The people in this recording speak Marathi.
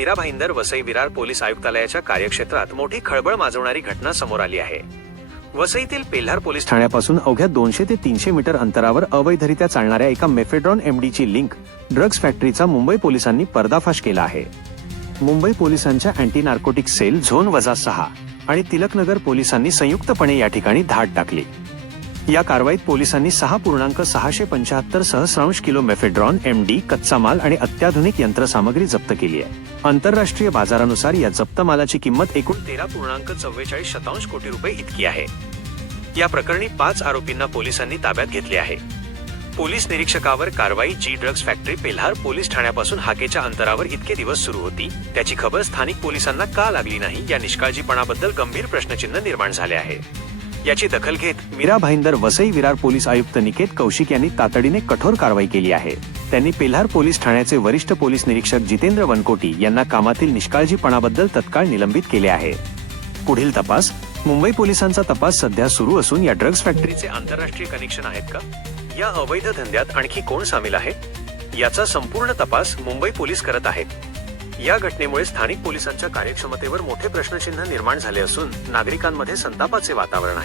मीरा भाईंदर वसई विरार पोलीस आयुक्तालयाच्या कार्यक्षेत्रात मोठी खळबळ माजवणारी घटना समोर आली आहे. वसईतील पेल्हार पोलीस ठाण्यापासून अवघ्या दोनशे ते तीनशे मीटर अंतरावर अवैधरित्या चालणाऱ्या एका मेफेड्रॉन एमडीची लिंक ड्रग्ज फॅक्टरीचा मुंबई पोलिसांनी पर्दाफाश केला आहे. मुंबई पोलिसांच्या अँटी नार्कोटिक सेल झोन वजा सहा आणि तिलकनगर पोलिसांनी संयुक्तपणे या ठिकाणी धाड टाकली. या कारवाईत पोलिसांनी सहा पूर्णांक सहाशे पंच्याहत्तर सहस्रांश किलो मेफेड्रॉन एम डी कच्चा माल आणि अत्याधुनिक यंत्रसामग्री जप्त केली आहे. आंतरराष्ट्रीय बाजारानुसार या जप्त मालाची किंमत एकूण तेरा पूर्णांक चव्वेचाळीस शतांश कोटी रुपये इतकी आहे. या प्रकरणी पाच आरोपींना पोलिसांनी ताब्यात घेतले आहे. पोलीस निरीक्षकावर कारवाई जी ड्रग्ज फॅक्टरी पेल्हार पोलीस ठाण्यापासून हाकेच्या अंतरावर इतके दिवस सुरू होती. त्याची खबर स्थानिक पोलिसांना का लागली नाही या निष्काळजीपणाबद्दल गंभीर प्रश्नचिन्ह निर्माण झाले आहे. याची दखल घेत मीरा भाईंदर वसई विरार पोलीस आयुक्त निकेत कौशिक यांनी तातडीने कठोर कारवाई केली आहे. त्यांनी पेल्हार पोलीस ठाण्याचे वरिष्ठ पोलीस निरीक्षक जितेंद्र वनकोटी यांना कामातील निष्काळजीपणाबद्दल तत्काळ निलंबित केले आहे. पुढील तपास मुंबई पोलिसांचा तपास सध्या सुरू असून या ड्रग्ज फॅक्टरीचे आंतरराष्ट्रीय कनेक्शन आहेत का? या अवैध धंद्यात आणखी कोण सामील आहे? याचा संपूर्ण तपास मुंबई पोलीस करत आहेत. या घटनेमुळे स्थानिक पोलिसांच्या कार्यक्षमतेवर मोठे प्रश्नचिन्ह निर्माण झाले असून नागरिकांमध्ये संतापाचे वातावरण आहे.